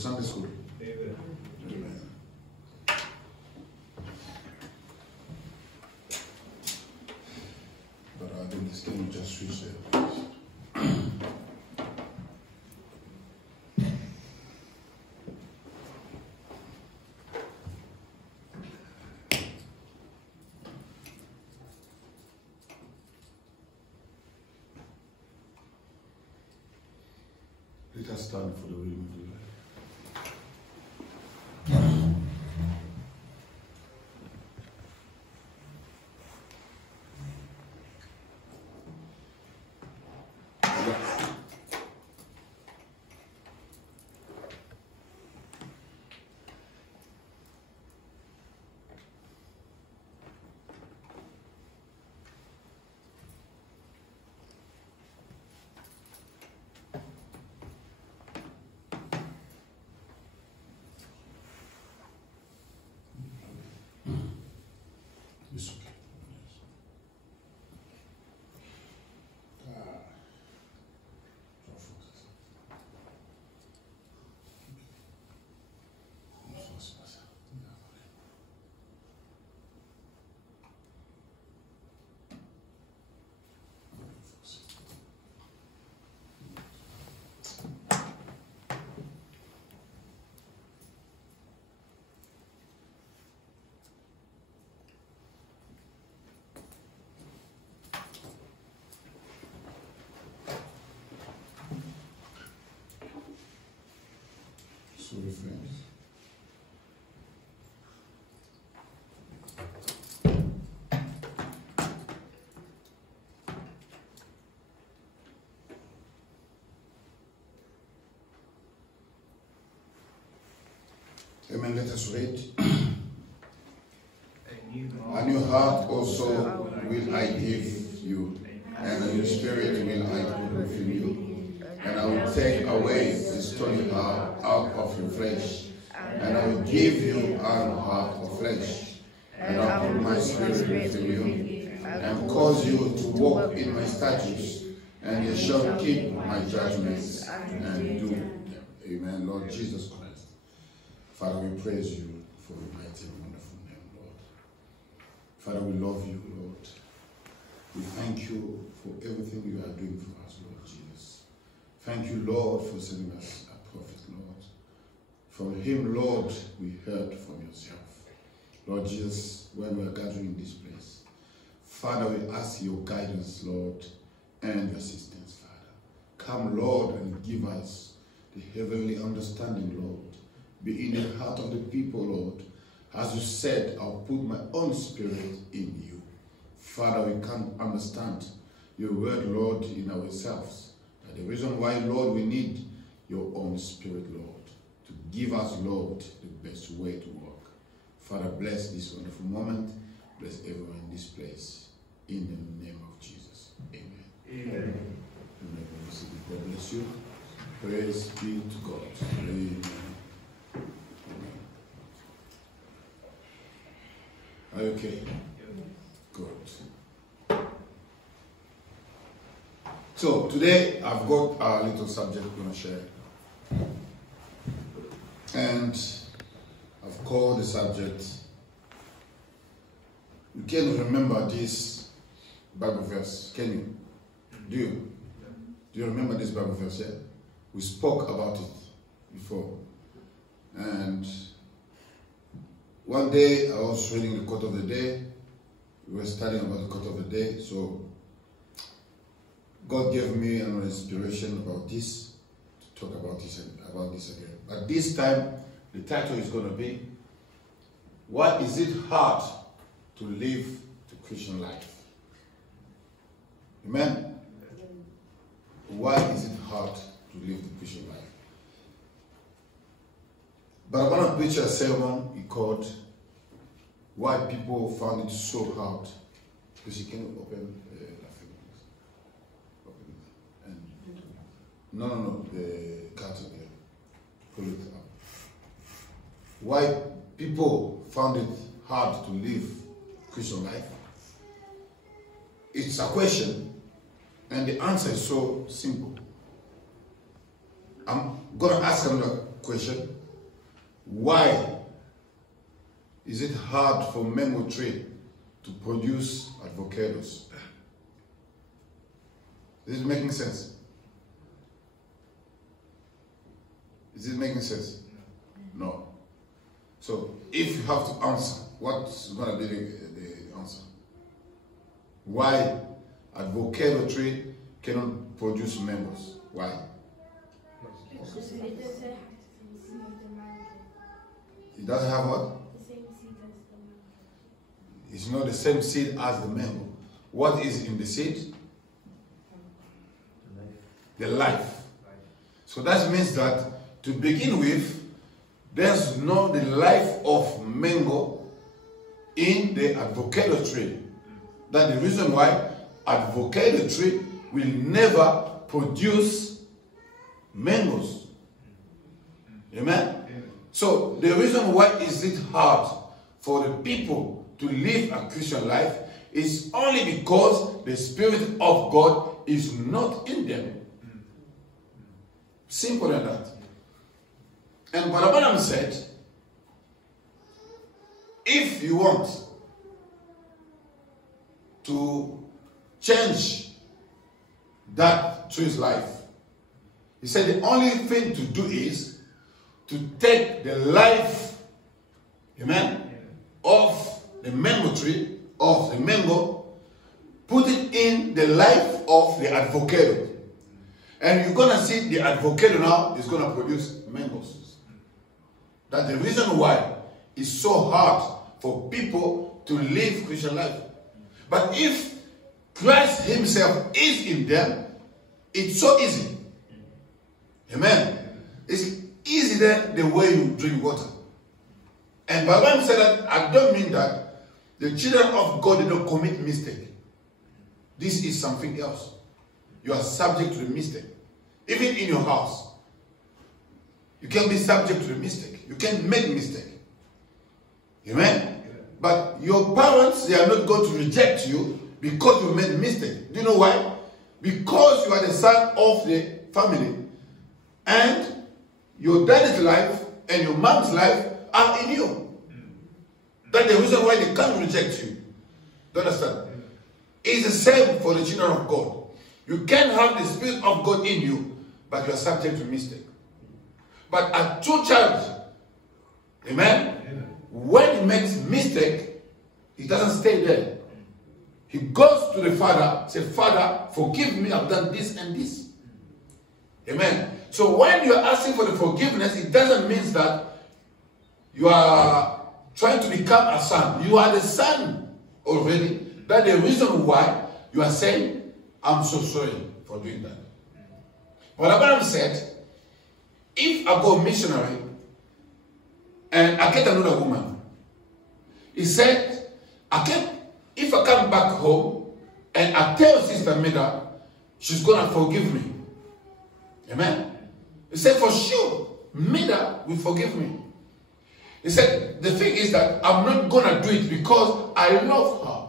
Sunday school. Amen. Amen. But I think this thing just switch there. Let us stand for the reading of the word. It's okay. Sorry, friends. Amen. Let us read. A new heart also will I give you, and a new spirit will I put within you. And I will take away the stony heart out of your flesh, and I will give you an heart of flesh, and I will put my spirit within you, and cause you to walk in my statutes, and you shall keep my judgments and do them. Amen. Lord Jesus Christ, Father, we praise you for your mighty and wonderful name, Lord. Father, we love you, Lord. We thank you for everything you are doing for us, Lord Jesus. Thank you, Lord, for sending us a prophet, Lord. From him, Lord, we heard from yourself. Lord Jesus, when we are gathering in this place, Father, we ask your guidance, Lord, and your assistance, Father. Come, Lord, and give us the heavenly understanding, Lord. Be in the heart of the people, Lord. As you said, I'll put my own spirit in you. Father, we can't understand your word, Lord, in ourselves. And the reason why, Lord, we need your own spirit, Lord, to give us, Lord, the best way to walk. Father, bless this wonderful moment. Bless everyone in this place. In the name of Jesus. Amen. Amen. God bless you. Praise be to God. Amen. Are you okay? Good. So today I've got a little subject I'm going to share. And I've called the subject, you can remember this Bible verse, can you? Do you? Do you remember this Bible verse? Yeah? We spoke about it before. And one day I was reading the quote of the day. We were studying about the quote of the day. So God gave me an inspiration about this, to talk about this again. But this time, the title is going to be, why is it hard to live the Christian life? Amen? Why is it hard to live the Christian life? But I want to preach a sermon called Why People Found It So Hard. Because you can open and no, the curtain there. Pull it up. Why people found it hard to live Christian life? It's a question, and the answer is so simple. I'm going to ask another question. Why is it hard for mango tree to produce avocados? Is it making sense? Is it making sense? No. So if you have to answer, what's going to be the answer? Why avocado tree cannot produce mangoes? Why? It doesn't have what? It's not the same seed as the mango. What is in the seed? The life. So that means that to begin with, there's no the life of mango in the avocado tree. That's the reason why avocado tree will never produce mangoes. Amen? So the reason why is it hard for the people to live a Christian life is only because the Spirit of God is not in them. Simple as that. And Brother Branham said, if you want to change that tree's life, he said the only thing to do is to take the life, amen, of the mango tree, of the mango, put it in the life of the avocado. And you're going to see the avocado now is going to produce mangoes. That's the reason why it's so hard for people to live Christian life. But if Christ himself is in them, it's so easy. Amen. It's easier the way you drink water. And Bible said that I don't mean that the children of God, they don't commit mistake. This is something else. You are subject to the mistake. Even in your house, you can be subject to the mistake. You can make mistake. Amen? But your parents, they are not going to reject you because you made a mistake. Do you know why? Because you are the son of the family. And your daddy's life and your mom's life are in you. That's the reason why they can't reject you. Do you understand? It's the same for the children of God. You can have the Spirit of God in you, but you are subject to mistake. But a true child, amen, when he makes mistake, he doesn't stay there. He goes to the Father, says, Father, forgive me, I've done this and this. Amen. So when you are asking for the forgiveness, it doesn't mean that you are trying to become a son. You are the son already. That's the reason why you are saying, I'm so sorry for doing that. But Abraham said, if I go missionary and I get another woman, he said, if I come back home and I tell Sister Mida, she's going to forgive me. Amen. He said, for sure, Mida will forgive me. He said, the thing is that I'm not going to do it because I love her.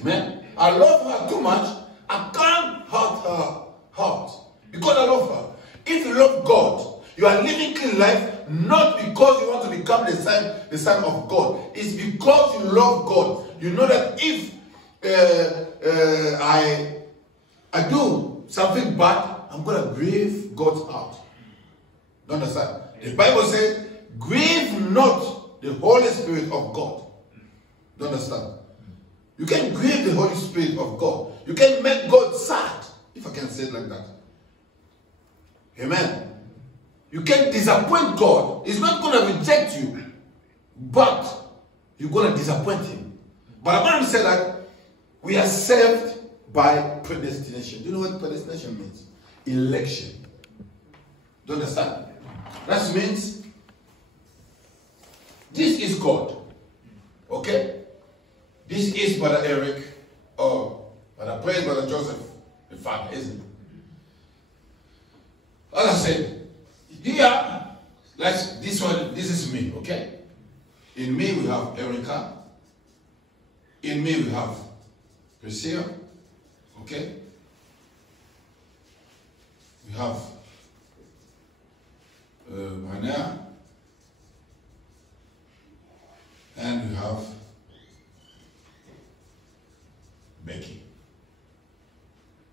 Amen. I love her too much. I can't hurt her heart because I love her. If you love God, you are living clean life not because you want to become the son of God. It's because you love God. You know that if I do something bad, I'm going to grieve God's heart. Do you understand? The Bible says, grieve not the Holy Spirit of God. Do you understand? You can grieve the Holy Spirit of God. You can make God sad, if I can say it like that. Amen. You can disappoint God. He's not going to reject you, but you're going to disappoint him. But Abraham said that we are saved by predestination. Do you know what predestination means? Election. Do you understand? That means this is God. Okay? This is Brother Eric, or Brother Praise, Brother Joseph, the father, isn't it? As I said, here, this is me, okay? In me we have Erica. In me we have Priscilla, okay? We have Panea. And we have Becky.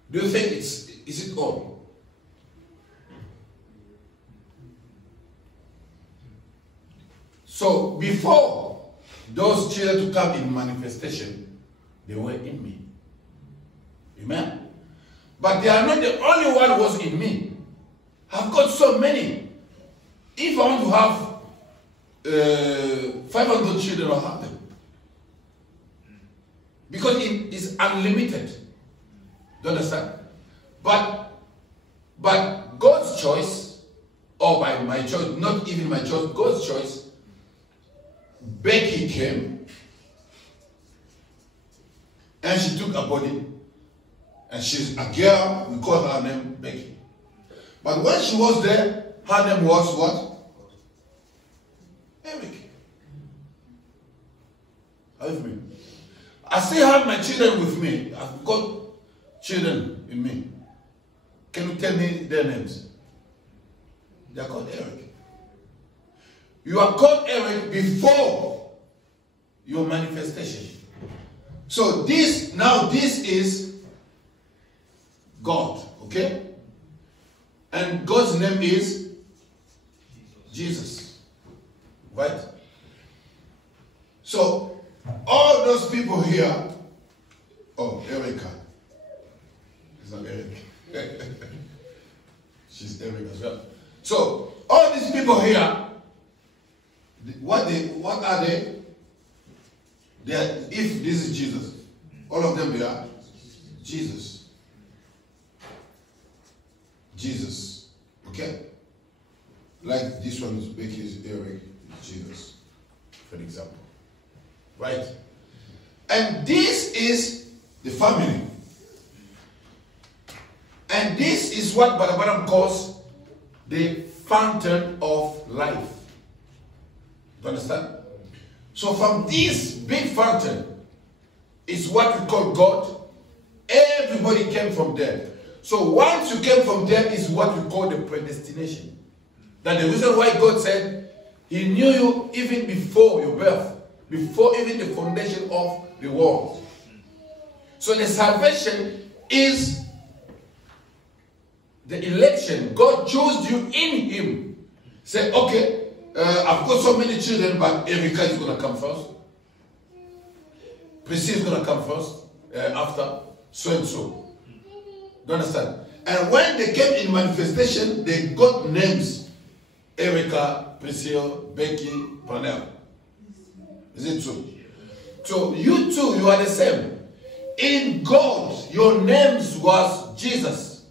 Do you think is it all? So before those children to come in manifestation, they were in me. Amen. But they are not the only one who was in me. I've got so many. If I want to have 500 children, I'll have them. Because it is unlimited. Do you understand? But God's choice, or by my choice, not even my choice, God's choice, Becky came and she took a body, and she's a girl, we call her name Becky. But when she was there, her name was what? Eric. Are you with me? I still have my children with me. I've got children in me. Can you tell me their names? They are called Eric. You are called Eric before your manifestation. So this is God, okay? And God's name is Jesus, right? So all those people here, oh, Erica. It's not Eric. She's Eric as well. So all these people here, what are they? They are, if this is Jesus, all of them they are Jesus. Jesus. Okay? Like this one is Becky's Eric, Jesus, for example. Right? And this is the family. And this is what Barabaram calls the fountain of life. Do you understand? So from this big fountain is what we call God. Everybody came from there. So once you came from there is what we call the predestination. That the reason why God said He knew you even before your birth, before even the foundation of the world. So the salvation is the election. God chose you in Him. Say, okay, I've got so many children, but Erica is going to come first. Priscilla is going to come first, after, so and so. Do you understand? And when they came in manifestation, they got names. Erica, Priscilla, Becky, Panel. Is it true? So you too, you are the same. In God, your names was Jesus.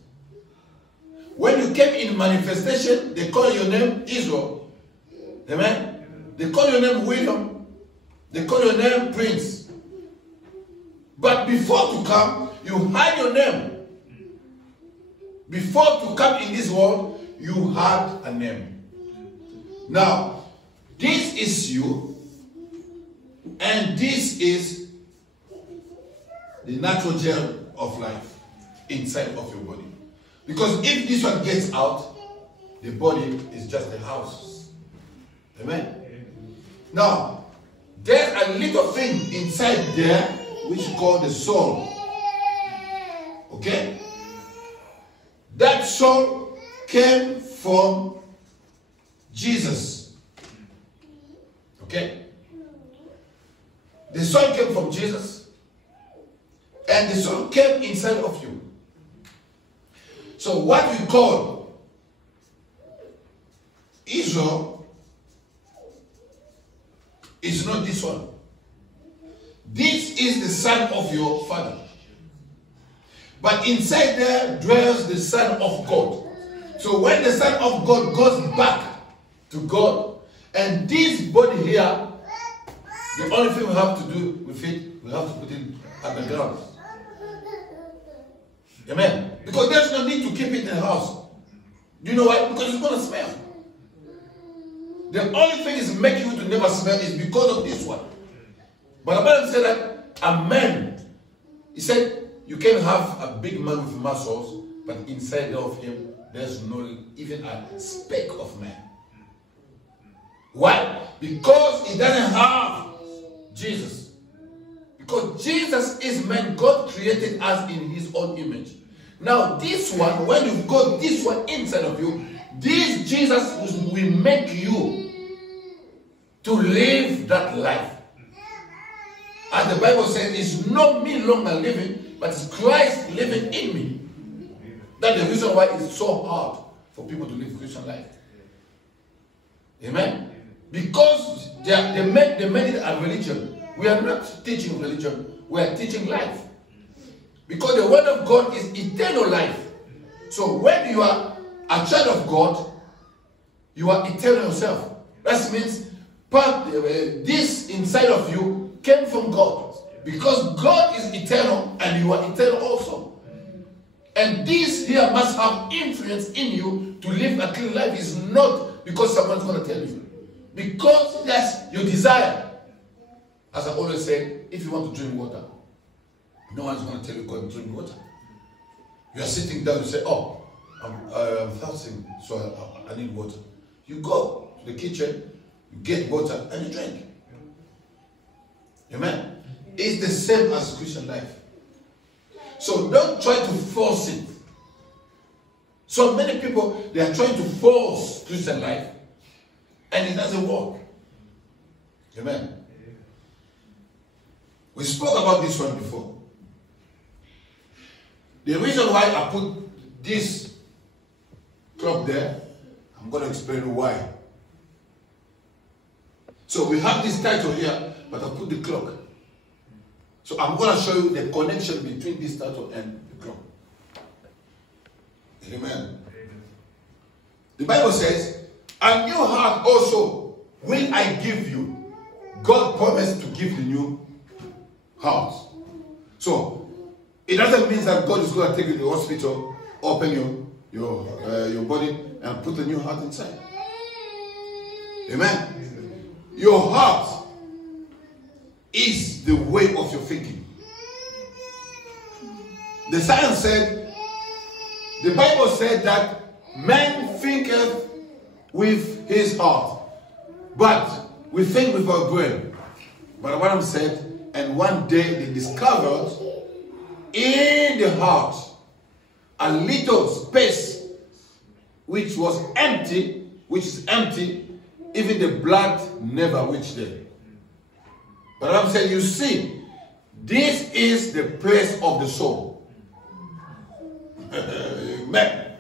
When you came in manifestation, they call your name Israel. Amen? They call your name William. They call your name Prince. But before to come, you had your name. Before to come in this world, you had a name. Now, this is you, and this is the natural germ of life inside of your body. Because if this one gets out, the body is just a house. Amen? Now, there's a little thing inside there which you call the soul. Okay? That soul came from Jesus. Okay? The soul came from Jesus, and the soul came inside of you. So what we call Israel is not this one. This is the son of your father. But inside there dwells the Son of God. So when the Son of God goes back to God, and this body here, the only thing we have to do with it, we have to put it at the ground. Amen. Because there's no need to keep it in the house. Do you know why? Because it's going to smell. The only thing is making you to never smell is because of this one. But the Bible said that a man, he said, you can have a big man with muscles, but inside of him, there's no even a speck of man. Why? Because he doesn't have Jesus. Because Jesus is man. God created us in his own image. Now this one, when you've got this one inside of you, this Jesus will make you to live that life. As the Bible says, it's not me longer living, but it's Christ living in me. That's the reason why it's so hard for people to live Christian life. Amen? Because they made it a religion. We are not teaching religion, we are teaching life. Because the word of God is eternal life. So when you are a child of God, you are eternal yourself. That means this inside of you came from God. Because God is eternal and you are eternal also. And this here must have influence in you to live a clean life. Is not because someone's going to tell you. Because that's your desire. As I always say, if you want to drink water, no one's going to tell you go and drink water. You are sitting down and say, oh, I'm fasting, so I need water. You go to the kitchen, you get water, and you drink. Amen? It's the same as Christian life. So don't try to force it. So many people, they are trying to force Christian life, and it doesn't work. Amen? We spoke about this one before. The reason why I put this clock there, I'm going to explain why. So we have this title here, but I put the clock. So I'm going to show you the connection between this title and the clock. Amen. The Bible says, a new heart also will I give you. God promised to give the new heart. So it doesn't mean that God is going to take you to the hospital, open your body, and put a new heart inside. Amen. Your heart is the way of your thinking. The science said, the Bible said that man thinketh with his heart, but we think with our brain. But what I'm saying, and one day they discovered in the heart a little space which was empty, which is empty, even the blood never reached there. But I'm saying, you see, this is the place of the soul. Amen.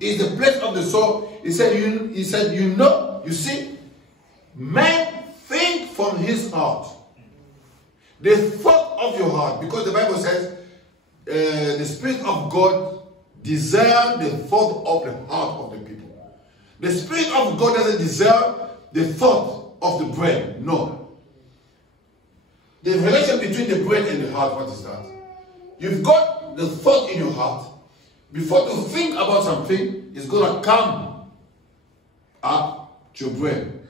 It's the place of the soul. He said, you see, man think from his heart. The thought of your heart, because the Bible says, the Spirit of God desires the thought of the heart of the people. The Spirit of God doesn't desire the thought of the brain. No. The relation between the brain and the heart, what is that? You've got the thought in your heart. Before to think about something, it's going to come up to your brain.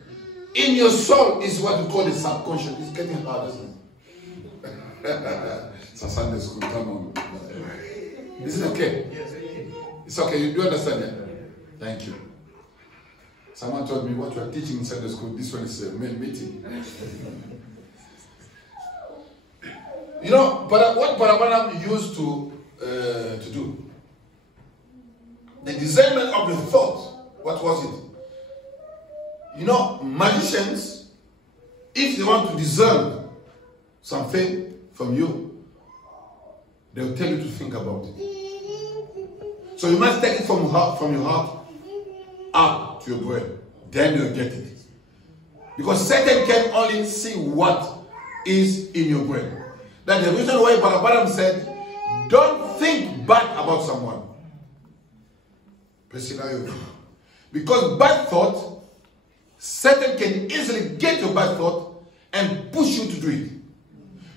In your soul is what we call the subconscious. It's getting hard, isn't it? It's a Sunday school, come on. Is it okay? Yes, it's okay, you do understand that? Thank you. Someone told me what you are teaching in Sunday school, this one is a main meeting. You know, but what Parabanam used to do, the discernment of the thought, what was it? You know, magicians, if they want to discern something from you, they'll tell you to think about it. So you must take it from your heart up to your brain. Then you'll get it. Because Satan can only see what is in your brain. That's the reason why Balaam said, don't think bad about someone. Because bad thought, Satan can easily get your bad thought and push you to do it.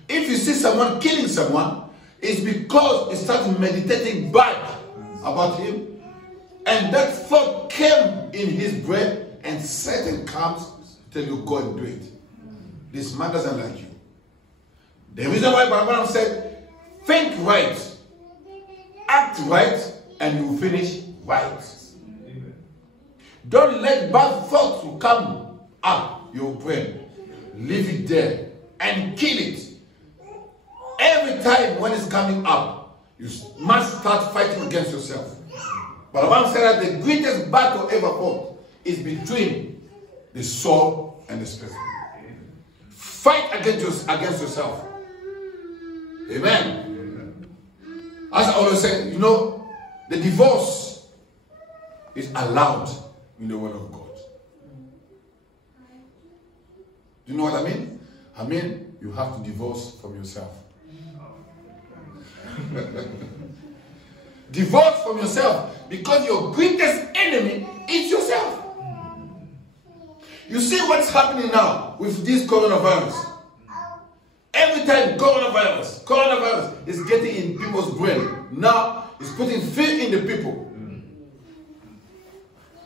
If you see someone killing someone, it's because he started meditating bad about him, and that thought came in his brain, and Satan comes to tell you, go and do it. This man doesn't like you. The reason why Balaam said, think right, act right, and you will finish right. Don't let bad thoughts come up. your brain. Leave it there and kill it. Every time when it's coming up, you must start fighting against yourself. But the Bible said that the greatest battle ever fought is between the soul and the spirit. Fight against yourself. Amen. As I always say, you know, the divorce is allowed in the word of God. Do you know what I mean? I mean, you have to divorce from yourself. Divorce from yourself, because your greatest enemy is yourself. You see what's happening now with this coronavirus. Every time coronavirus is getting in people's brain. Now it's putting fear in the people.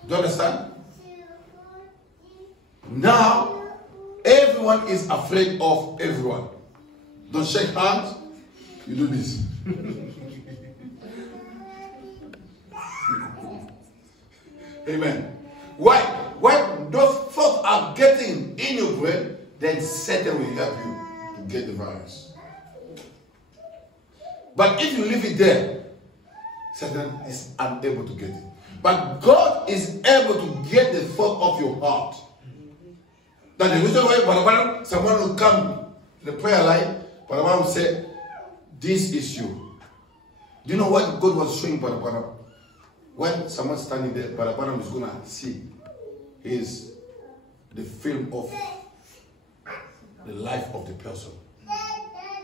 Do you understand? Now everyone is afraid of everyone. Don't shake hands. You do this. Amen. Why? When those thoughts are getting in your brain, then Satan will help you to get the virus. But if you leave it there, Satan is unable to get it. But God is able to get the thought of your heart. That the reason why someone will come to the prayer line, but will say, this is you. Do you know what God was showing Barabaram? When someone's standing there, Barabaram is going to see is the film of the life of the person.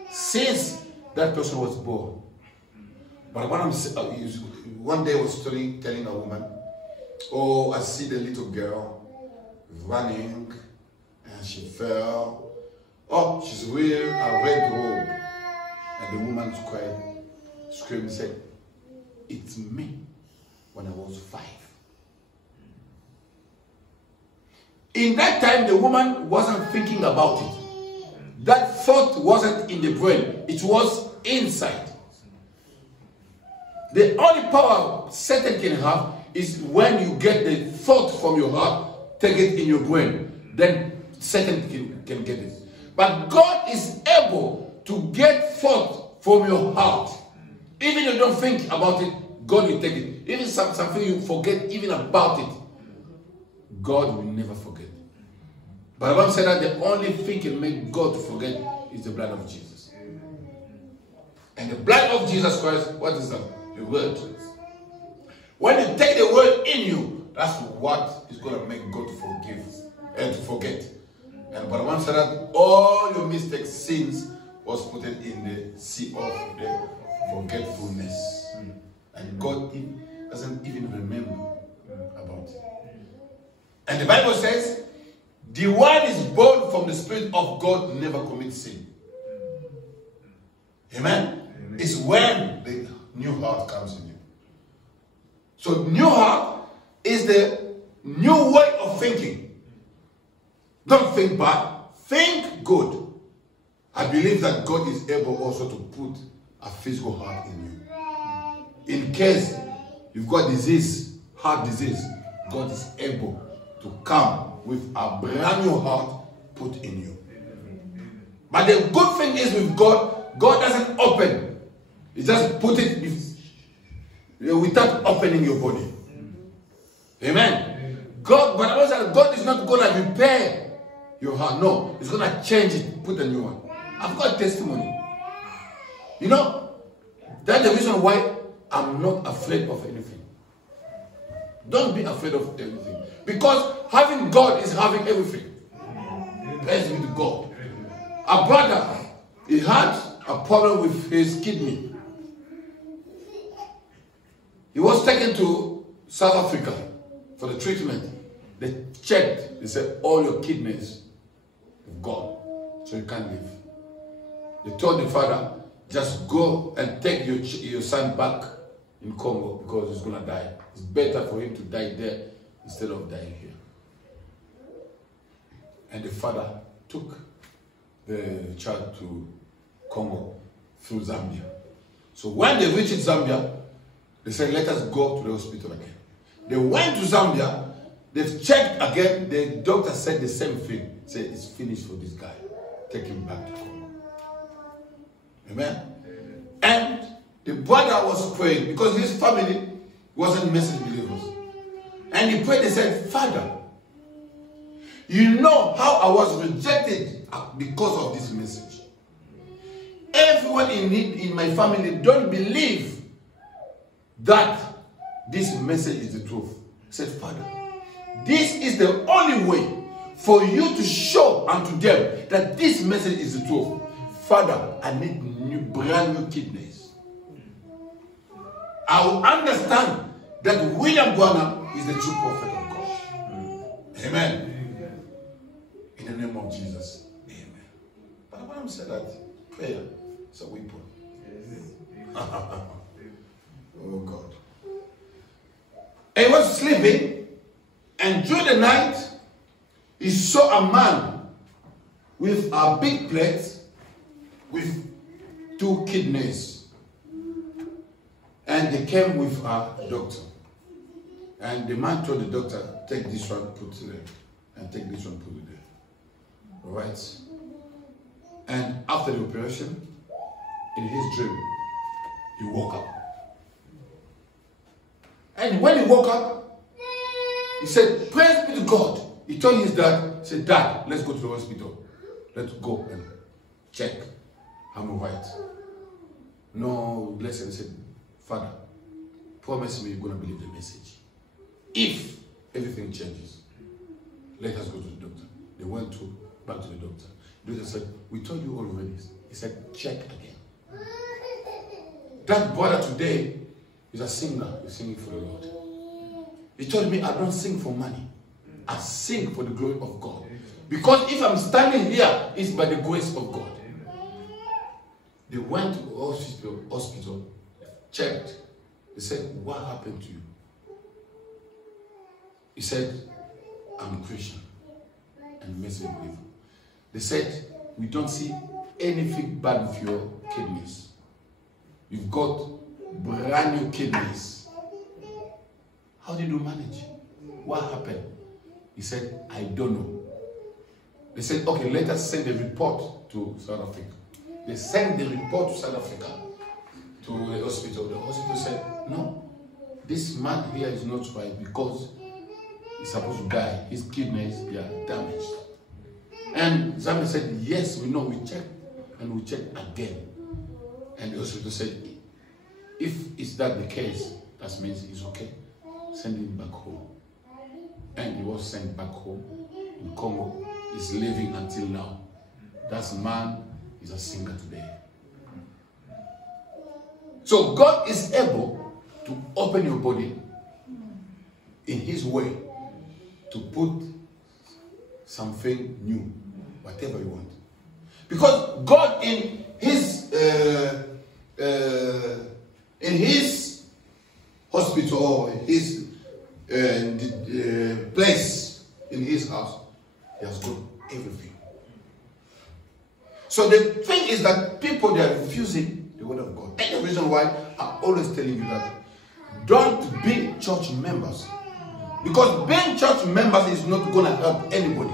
Since that person was born. Barabaram one day was telling a woman, oh, I see the little girl running and she fell. Oh, she's wearing a red robe. And the woman cried, screamed and said, it's me when I was 5. In that time, the woman wasn't thinking about it. That thought wasn't in the brain. It was inside. The only power Satan can have is when you get the thought from your heart, take it in your brain. Then Satan can get it. But God is able to get thought from your heart. Even if you don't think about it, God will take it. Even something you forget even about it, God will never forget. But the Bible said that the only thing can make God forget is the blood of Jesus. And the blood of Jesus Christ, what is that? The word. When you take the word in you, that's what is going to make God forgive and to forget. And but the Bible said that all your mistakes, sins, was put in the sea of the forgetfulness. And God doesn't even remember about it. And the Bible says, the one is born from the Spirit of God never commits sin. Amen? Amen. It's when the new heart comes in you. So new heart is the new way of thinking. Don't think bad. Think good. I believe that God is able also to put a physical heart in you. In case you've got disease, heart disease, God is able to come with a brand new heart put in you. But the good thing is with God, God doesn't open. He just put it without opening your body. Amen. God is not going to repair your heart. No, He's going to change it, put a new one. I've got testimony. You know, that's the reason why I'm not afraid of anything. Don't be afraid of anything. Because having God is having everything. Praise be to God. A brother, he had a problem with his kidney. He was taken to South Africa for the treatment. They checked. They said, all your kidneys have gone. So you can't live. They told the father, just go and take your son back in Congo because he's going to die. It's better for him to die there instead of dying here. And the father took the child to Congo through Zambia. So when they reached Zambia, they said, let us go to the hospital again. They went to Zambia. They've checked again. The doctor said the same thing. Said it's finished for this guy. Take him back to Congo. Amen. And the brother was praying because his family wasn't message believers. And he prayed and said, Father, you know how I was rejected because of this message. Everyone in my family don't believe that this message is the truth. He said, Father, this is the only way for you to show unto them that this message is the truth. Father, I need brand new kidneys. I will understand that William Branham is the true prophet of God. Amen. In the name of Jesus. Amen. But Branham said that prayer is a weapon. Oh God. And he was sleeping, and during the night, he saw a man with a big plate with 2 kidneys. And they came with a doctor. And the man told the doctor, take this one, put it there. And take this one, put it there. All right? And after the operation, in his dream, he woke up. And when he woke up, he said, praise be to God. He told his dad, he said, Dad, let's go to the hospital. Let's go and check. I'm all right. No, listen, he said, Father, promise me you're going to believe the message. If everything changes, let us go to the doctor. They went back to the doctor. The doctor said, we told you already. He said, check again. That brother today is a singer. He's singing for the Lord. He told me, I don't sing for money. I sing for the glory of God. Because if I'm standing here, it's by the grace of God. They went to the hospital, checked. They said, what happened to you? He said, I'm a Christian and a Muslim believer. They said, we don't see anything bad with your kidneys. You've got brand new kidneys. How did you manage? What happened? He said, I don't know. They said, okay, let us send a report to South Africa. They sent the report to South Africa, to the hospital. The hospital said, no, this man here is not right because he's supposed to die. His kidneys, they are damaged. And Zambia said, yes, we know, we checked. And we checked again. And the hospital said, if is that the case, that means he's okay. Send him back home. And he was sent back home in Congo. He's living until now. That man is a singer today. So God is able to open your body in his way to put something new, whatever you want. Because God in his hospital or his place in his house, he has got everything. So the thing is that people, they are refusing the word of God. And the reason why I'm always telling you that don't be church members. Because being church members is not going to help anybody.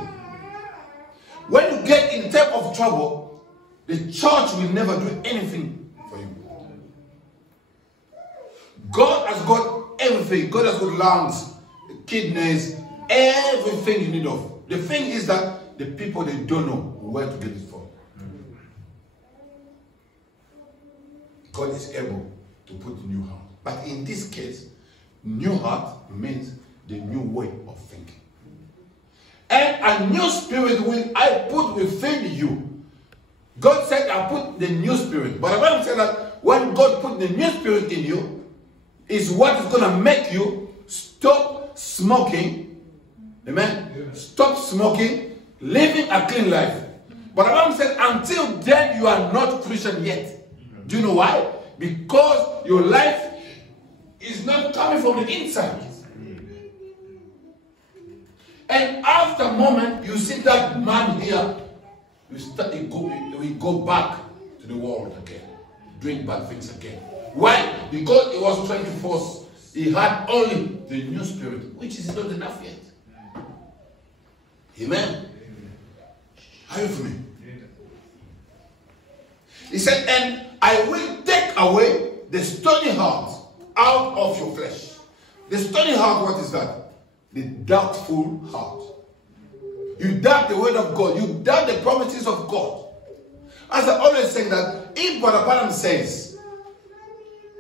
When you get in type of trouble, the church will never do anything for you. God has got everything. God has got lungs, kidneys, everything you need of. The thing is that the people, they don't know where to get it from. God is able to put new heart. But in this case, new heart means the new way of thinking. And a new spirit will I put within you. God said, I put the new spirit. But the Bible said that when God put the new spirit in you, is what is going to make you stop smoking. Amen? Yeah. Stop smoking, living a clean life. But the Bible said, until then you are not Christian yet. Do you know why? Because your life is not coming from the inside. And after a moment, you see that man here, we go back to the world again, doing bad things again. Why? Because he was trying to force. He had only the new spirit, which is not enough yet. Amen. Are you with me? He said, and I will take away the stony heart out of your flesh. The stony heart, what is that? The doubtful heart. You doubt the word of God. You doubt the promises of God. As I always say that, if Brother Branham says,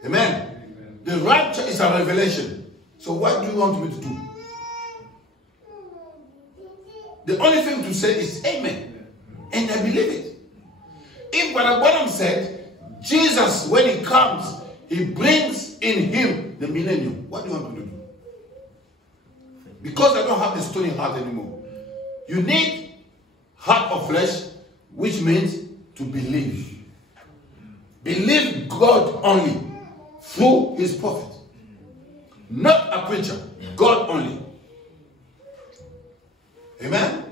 amen, the rapture is a revelation. So what do you want me to do? The only thing to say is amen. And I believe it. If Brother Branham said, Jesus, when he comes, he brings in him the millennium. What do you want me to do? Because I don't have the stony heart anymore. You need heart of flesh, which means to believe. Believe God only through his prophet. Not a preacher. God only. Amen?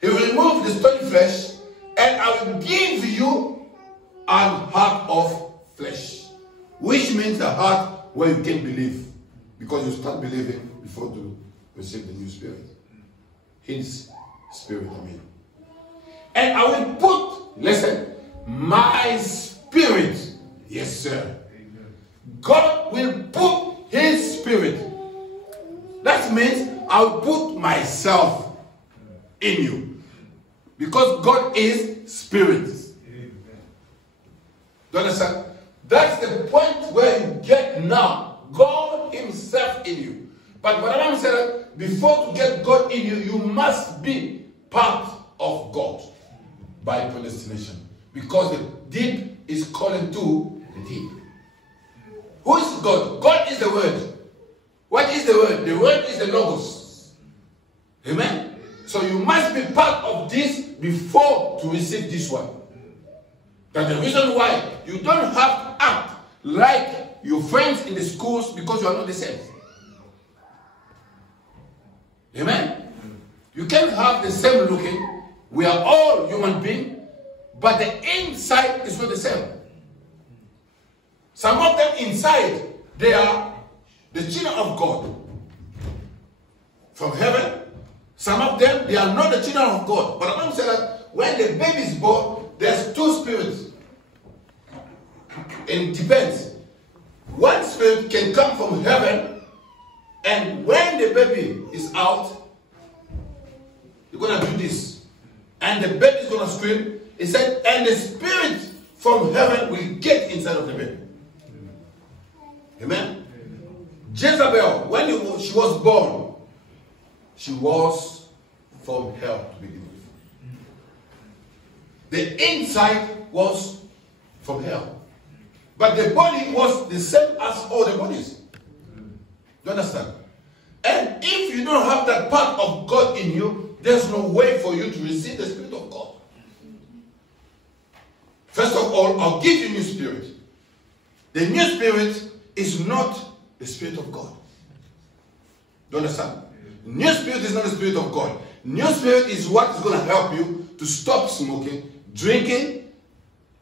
He will remove the stony flesh, and I will give you an heart of flesh. Which means a heart where you can believe. Because you start believing before to receive the new spirit. His spirit, I mean. And I will put, listen, my spirit. Yes, sir. God will put his spirit. That means I will put myself in you. Because God is spirit. Do you understand? That's the point where you get now God himself in you. But what I'm saying, before to get God in you, you must be part of God by predestination. Because the deep is calling to the deep. Who is God? God is the Word. What is the Word? The Word is the Logos. Amen? So you must be part of this before to receive this one. That's the reason why you don't have to act like your friends in the schools because you are not the same. Amen? You can have the same looking. We are all human beings, but the inside is not the same. Some of them inside, they are the children of God from heaven. Some of them, they are not the children of God. But I'm saying that when the baby is born, there's two spirits. And it depends. One spirit can come from heaven, and when the baby is out, you're going to do this. And the baby is going to scream. He said, and the spirit from heaven will get inside of the baby. Amen? Jezebel, when she was born, she was from hell to begin with. The inside was from hell. But the body was the same as all the bodies. You understand? And if you don't have that part of God in you, there's no way for you to receive the Spirit of God. First of all, I'll give you a new spirit. The new spirit is not the Spirit of God. Do you understand? New spirit is not the Spirit of God. New spirit is what is going to help you to stop smoking, drinking,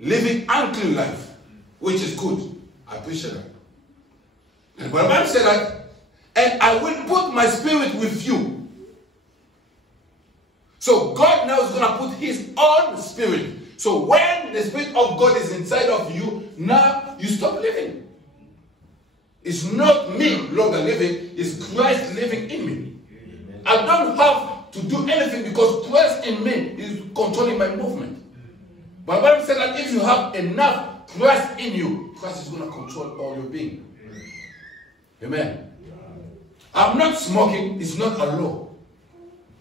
living unclean life, which is good. I appreciate that. And when the Bible said that, and I will put my spirit with you. So God now is going to put his own spirit. So when the Spirit of God is inside of you, now you stop living. It's not me longer living, it's Christ living in me. Amen. I don't have to do anything because Christ in me is controlling my movement. But the Bible said that if you have enough Christ in you, Christ is going to control all your being. Amen. I'm not smoking, it's not a law.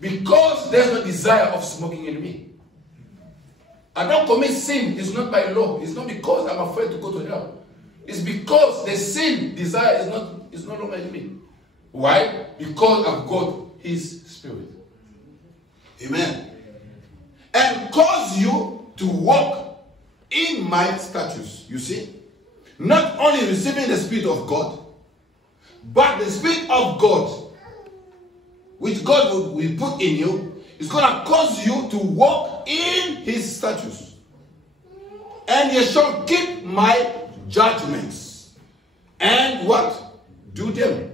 Because there's no desire of smoking in me. I don't commit sin, it's not by law. It's not because I'm afraid to go to hell. It's because the sin desire is no longer in me. Why? Because I've got his spirit. Amen. And cause you to walk in my statutes. You see? Not only receiving the Spirit of God, but the Spirit of God, which God will put in you, is going to cause you to walk in his statutes. And you shall keep my judgments. And what? Do them.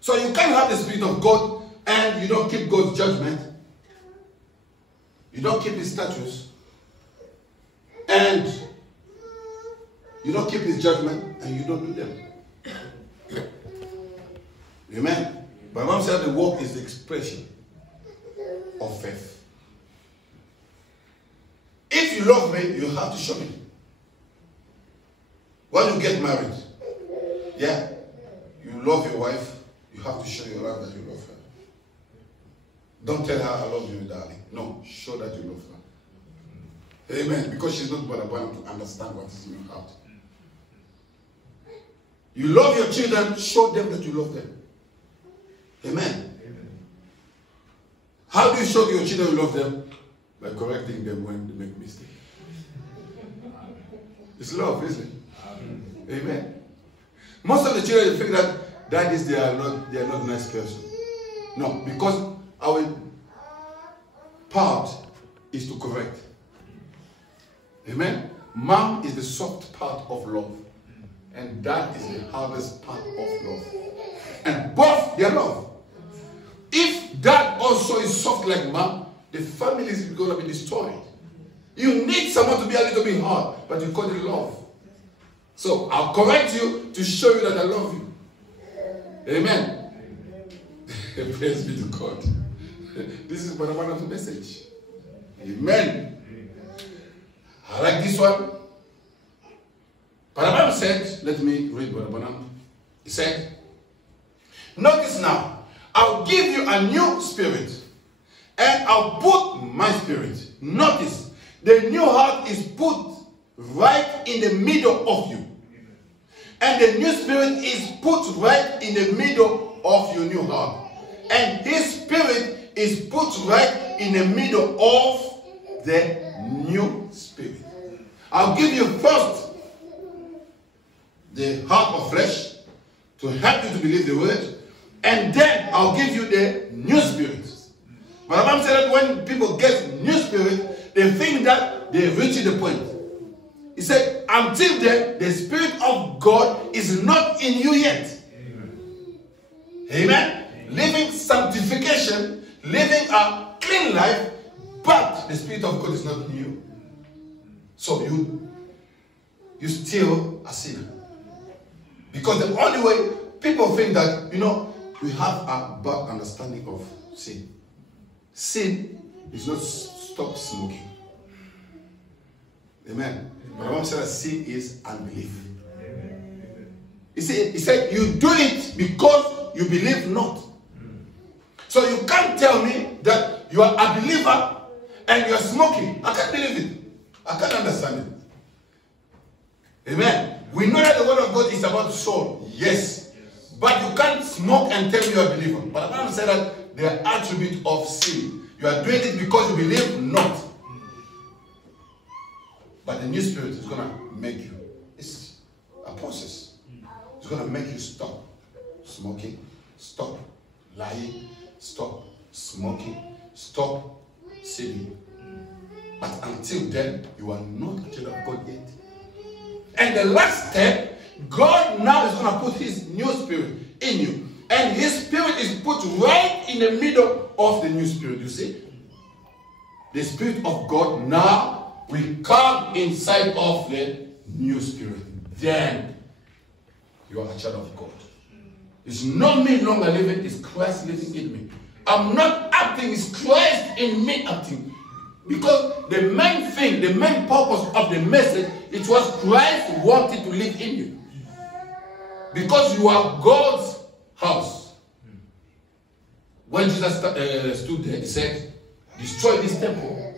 So you can't have the Spirit of God and you don't keep God's judgment, you don't keep his statutes, and you don't keep his judgment, and you don't do them. Amen. But Mom said the walk is the expression of faith. If you love me, you have to show me. When you get married, yeah, you love your wife, you have to show your love that you love her. Don't tell her I love you, darling. No, show that you love her. Amen. Because she's not but able to understand what is in your heart. You love your children, show them that you love them. Amen. How do you show your children you love them? By correcting them when they make mistakes. It's love, isn't it? Amen. Most of the children think that daddies they are not nice person. No, because our part is to correct. Amen. Mom is the soft part of love, and dad is the hardest part of love. And both they are love. If dad also is soft like mom, the family is going to be destroyed. You need someone to be a little bit hard, but you call it love. So I'll correct you to show you that I love you. Amen. Praise be to God. This is one of the message. Amen. I like this one. Parabam said, let me read Barabanam. He said, notice now, I'll give you a new spirit, and I'll put my spirit. Notice, the new heart is put right in the middle of you. And the new spirit is put right in the middle of your new heart. And his spirit is put right in the middle of the new spirit. I'll give you first the heart of flesh to help you to believe the word. And then I'll give you the new spirit. But Mom said that when people get new spirit, they think that they reach the point. He said, until then, the Spirit of God is not in you yet. Amen. Amen. Living sanctification, living a clean life, but the Spirit of God is not in you. So you still a sinner. Because the only way people think that, we have a bad understanding of sin. Sin is not stop smoking. Amen. But Mom said that sin is unbelief. He said, you do it because you believe not. So you can't tell me that you are a believer and you are smoking. I can't believe it. I can't understand it. Amen. We know that the word of God is about soul. Yes. But you can't smoke and tell me you are a believer. But Mom said that they are attribute of sin. You are doing it because you believe not. But the new spirit is going to make you. It's a process. It's going to make you stop smoking, stop lying, stop smoking, stop sinning. But until then, you are not a child of God yet. And the last step, God now is going to put his new spirit in you. And his spirit is put right in the middle of the new spirit, you see. The Spirit of God now will come inside of the new spirit. Then you are a child of God. It's not me longer living, it's Christ living in me. I'm not acting, it's Christ in me acting. Because the main thing, the main purpose of the message, it was Christ wanted to live in you. Because you are God's house. When Jesus stood there, he said, destroy this temple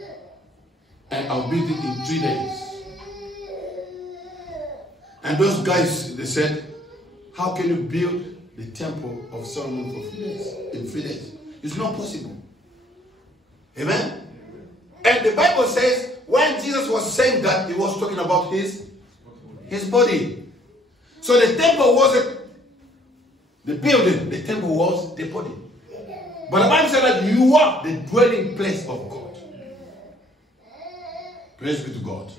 and I'll build it in 3 days. And those guys, they said, how can you build the temple of Solomon for 3 days? In 3 days. It's not possible. Amen? And the Bible says, when Jesus was saying that, he was talking about his body. So the temple wasn't the building, the temple was the body. But the Bible said that you are the dwelling place of God. Praise be to God.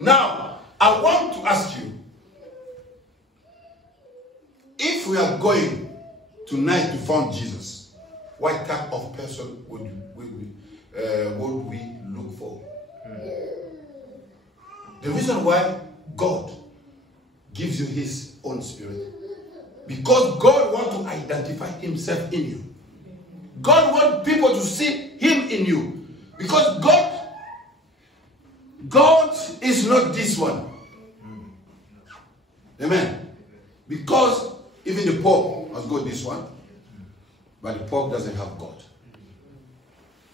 Now, I want to ask you, if we are going tonight to find Jesus, what type of person would we look for? The reason why God gives you his own spirit, because God wants to identify himself in you. God wants people to see him in you. Because God is not this one. Amen. Because even the Pope has got this one, but the Pope doesn't have God.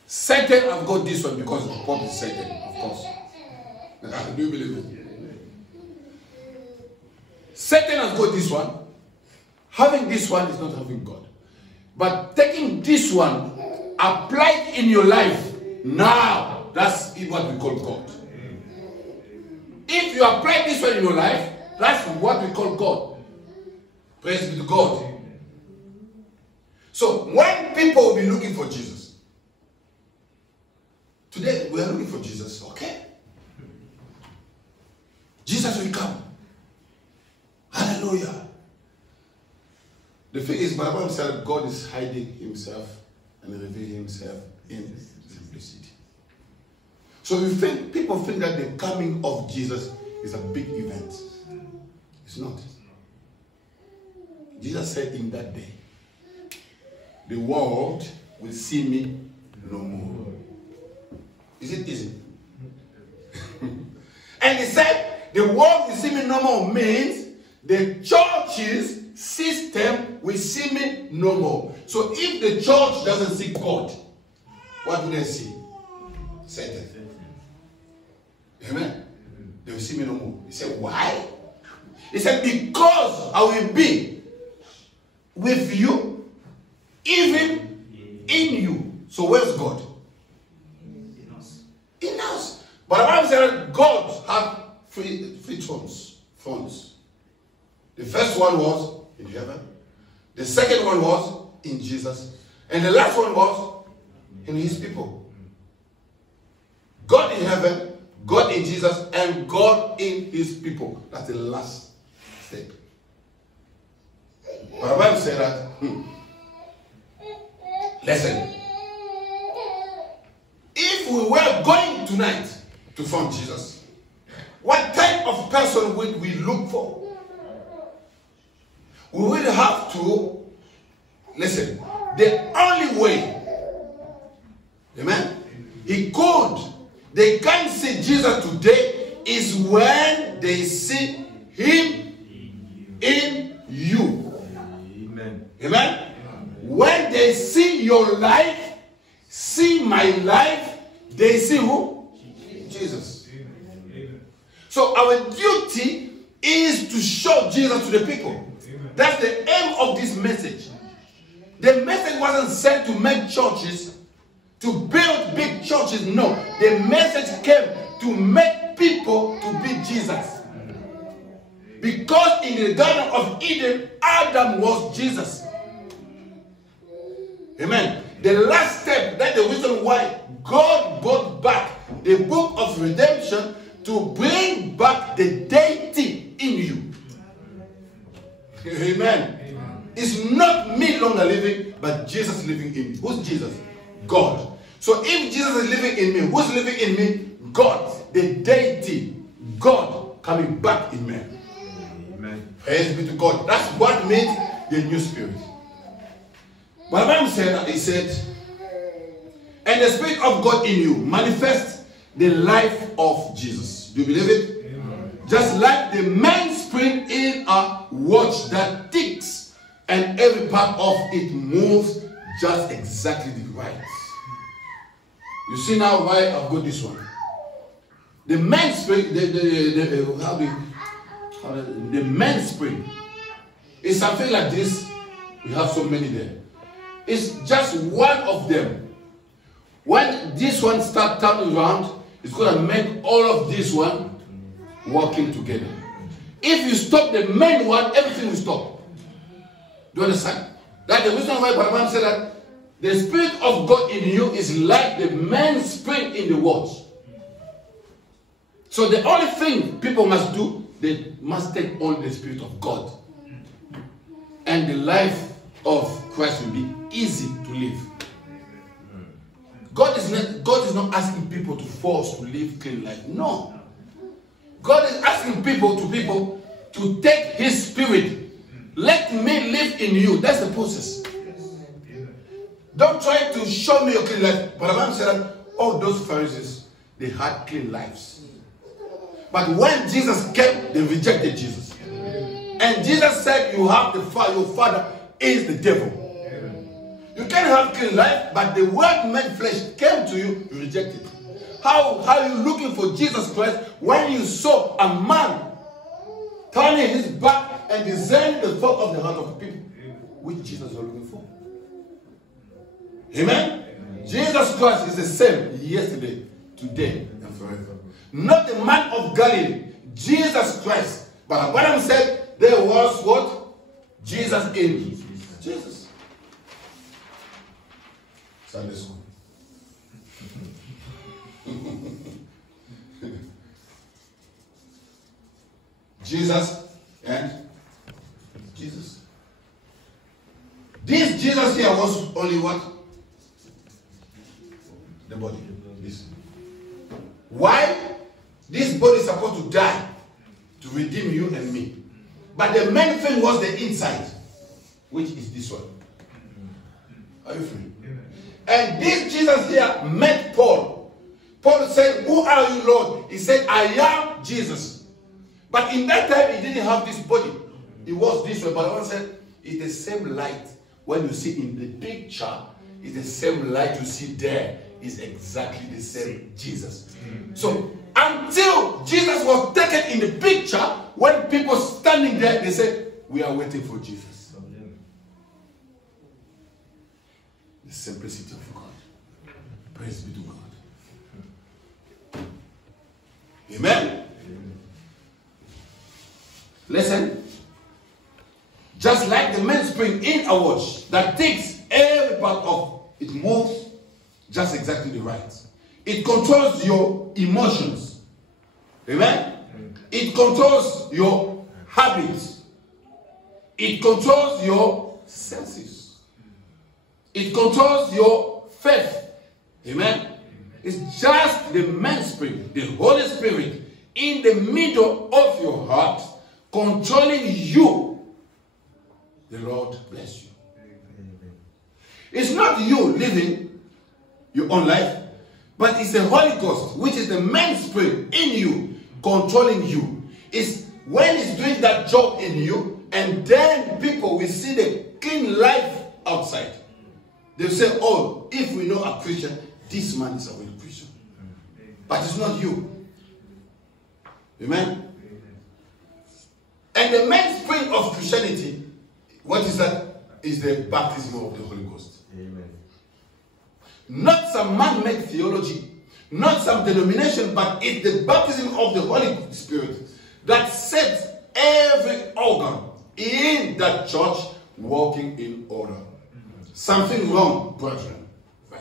Satan has got this one because the Pope is Satan, of course. Do you believe it? Satan has got this one. Having this one is not having God. But taking this one, applied in your life, now, that's what we call God. If you apply this one in your life, that's what we call God. Praise be to God. So, when people will be looking for Jesus, today we are looking for Jesus, okay? Jesus will come. Hallelujah. The thing is, the Bible said God is hiding himself and revealing himself in simplicity. So you think people think that the coming of Jesus is a big event. It's not. Jesus said in that day, the world will see me no more. Is it easy? And he said, the world will see me no more means the church's system will see me no more. So if the church doesn't see God, what do they see? Satan. Amen. They will see me no more. He said, why? He said, because I will be with you, even in you. So where's God? In us. In us. But the Bible said God had three thrones. The first one was in heaven. The second one was in Jesus. And the last one was in his people. God in heaven, God in Jesus, and God in his people. That's the last step. But the Bible said that, listen, if we were going tonight to find Jesus, what type of person would we look for? We will have to, listen, the only way, amen, they can't see Jesus today is when they see him in you. Amen. Amen. When they see your life, see my life, they see who? Jesus. So our duty is to show Jesus to the people. That's the aim of this message. The message wasn't sent to make churches, to build big churches. No. The message came to make people to be Jesus. Because in the Garden of Eden, Adam was Jesus. Amen. The last step, that's the reason why God brought back the book of redemption to bring back the deity in you. Amen. It's not me longer living, but Jesus living in me. Who's Jesus? God. So if Jesus is living in me, who's living in me? God. The deity. God coming back in me. Amen. Praise be to God. That's what made the new spirit. But the Bible said, he said, and the Spirit of God in you manifests the life of Jesus. Do you believe it? Amen. Just like the mainspring in a watch that ticks and every part of it moves just exactly right. You see now why I've got this one. The mainspring, the mainspring is something like this. We have so many there. It's just one of them. When this one starts turning around, it's going to make all of this one working together. If you stop the main one, everything will stop. Do you understand? That's the reason why Bible said that the Spirit of God in you is like the mainspring in the watch. So the only thing people must do, they must take on the Spirit of God. And the life of Christ will be easy to live. God is not asking people to force to live clean life. No. God is asking people to take His Spirit. Let me live in you. That's the process. Don't try to show me your clean life. But Abraham said that all those Pharisees, they had clean lives. But when Jesus came, they rejected Jesus. And Jesus said, you have the Father, your father is the devil. You can't have clean life, but the word made flesh came to you, you reject it. How are you looking for Jesus Christ when you saw a man turning his back and discerning the thought of the heart of the people, which Jesus was looking for? Amen? Jesus Christ is the same yesterday, today, and forever. Not the man of Galilee, Jesus Christ. But Abraham said there was what? Jesus in Jesus. Sunday school. Jesus and Jesus. This Jesus here was only what? The body. This. Why? This body is supposed to die to redeem you and me. But the main thing was the inside, which is this one. Are you free? And this Jesus here met Paul. Paul said, who are you, Lord? He said, I am Jesus. But in that time, he didn't have this body. It was this way. But I said, it's the same light. When you see in the picture, it's the same light you see there. It's exactly the same Jesus. So, until Jesus was taken in the picture, when people standing there, they said, we are waiting for Jesus. The simplicity of God. Praise be to God. Amen? Listen. Just like the mainspring in a watch that takes every part of it, moves just exactly the right. It controls your emotions. Amen? It controls your habits. It controls your senses. It controls your faith. Amen? It's just the mainspring, the Holy Spirit, in the middle of your heart, controlling you. The Lord bless you. It's not you living your own life, but it's the Holy Ghost, which is the mainspring in you, controlling you. It's when it's doing that job in you, and then people will see the clean life outside. They'll say, oh, if we know a Christian, this man is a real Christian. But it's not you. Amen? And the mainspring of Christianity, what is that? Is the baptism of the Holy Ghost. Amen. Not some man-made theology, not some denomination, but it's the baptism of the Holy Spirit that sets every organ in that church walking in order. Something wrong, brethren. Right.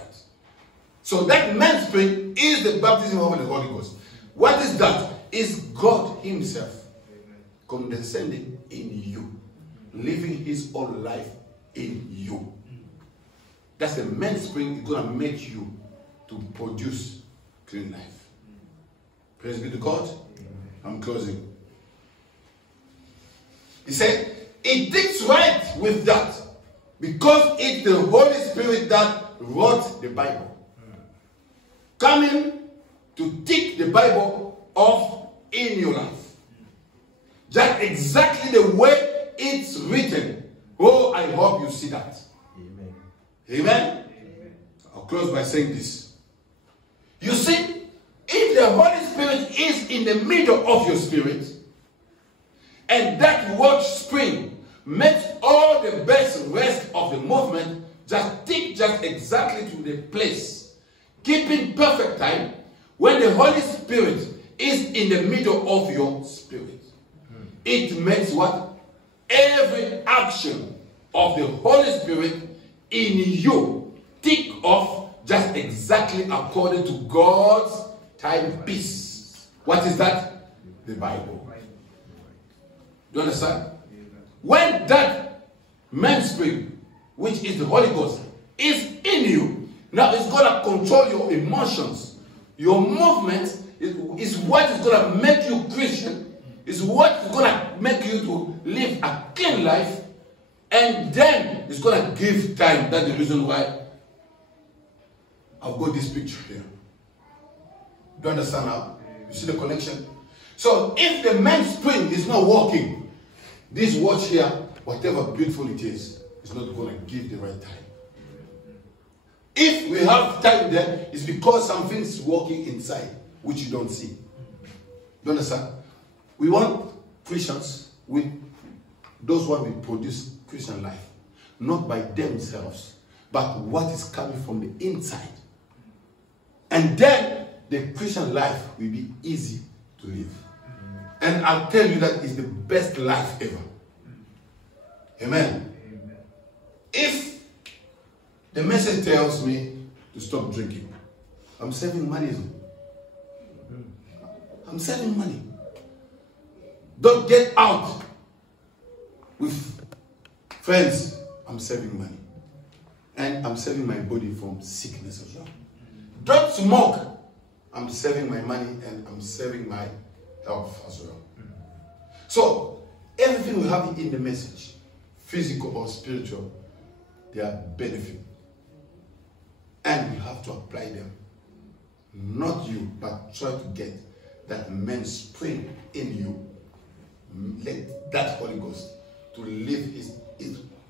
So that mainspring is the baptism of the Holy Ghost. What is that? It's God Himself condescending in you, living His own life in you. That's the mainspring. It's going to make you to produce clean life. Praise be to God. I'm closing. He said, it takes right with that because it's the Holy Spirit that wrote the Bible. Coming to tick the Bible off in your life. Just exactly the way it's written. Oh, I hope you see that. Amen. Amen? Amen. I'll close by saying this. You see, if the Holy Spirit is in the middle of your spirit, and that word spring makes all the best rest of the movement just tick just exactly to the place, keeping perfect time when the Holy Spirit is in the middle of your spirit. It makes what? Every action of the Holy Spirit in you tick off just exactly according to God's timepiece. What is that? The Bible. Do you understand? When that mainspring which is the Holy Ghost, is in you. Now it's going to control your emotions. Your movement is what is going to make you Christian, is what is going to make you to live a clean life, and then it's going to give time. That's the reason why I've got this picture here. Do you understand now? You see the connection? So if the mainspring is not working, this watch here, whatever beautiful it is not going to give the right time. If we have time there, it's because something is working inside, which you don't see. Do you understand? We want Christians with those who will produce Christian life, not by themselves, but what is coming from the inside. And then the Christian life will be easy to live. And I'll tell you that is the best life ever. Amen. If the message tells me to stop drinking, I'm saving money. I'm saving money. Don't get out with friends. I'm saving money. And I'm saving my body from sickness as well. Don't smoke. I'm saving my money and I'm saving my health as well. So, everything we have in the message, physical or spiritual, they are benefit. And you have to apply them. Not you, but try to get that mainspring in you. Let that Holy Ghost to live his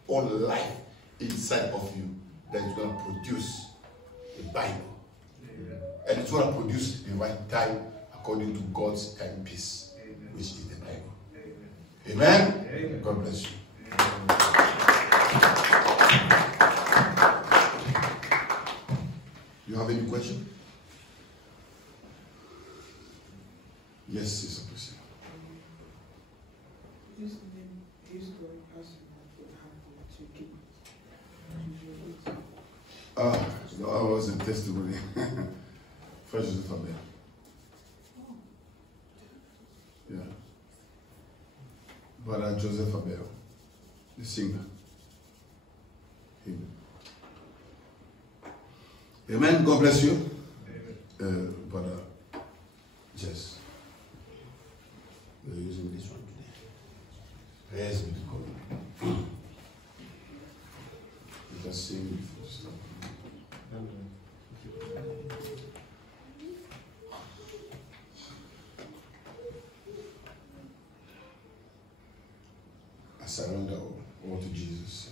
own life inside of you, that is going to produce the Bible. And it's going to produce the right time according to God's timepiece, which is the Bible. Amen? Amen. God bless you. You have any question? Yes, Sister Priscilla. No, I was in testimony. First is from there. Yeah. Brother Joseph Abel, the singer. Amen. God bless you. Brother Jess. We're using this one today. Praise be to God. Just sing before stop. I surrender all to Jesus.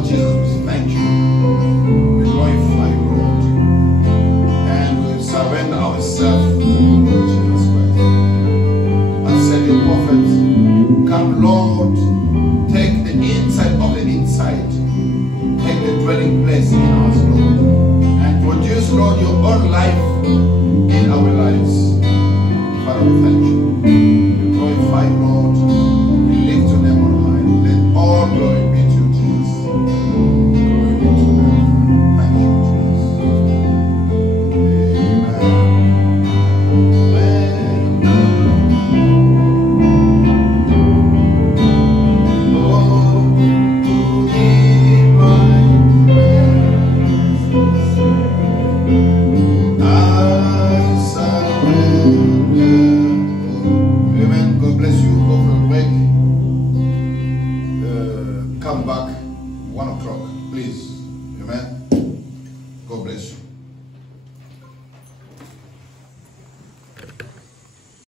Lord Jesus, we thank you. We glorify you, Lord. And we surrender ourselves to you, Lord Jesus Christ. As said your prophet, come, Lord, take the inside of the inside. Take the dwelling place in us, Lord. And produce, Lord, your own life in our lives. Father, we thank you. We glorify you, Lord. We lift your name on high. Let all glory be to you, Jesus. Glory be to you. Thank you, Jesus. Amen. God bless you. Go for a break. Come back.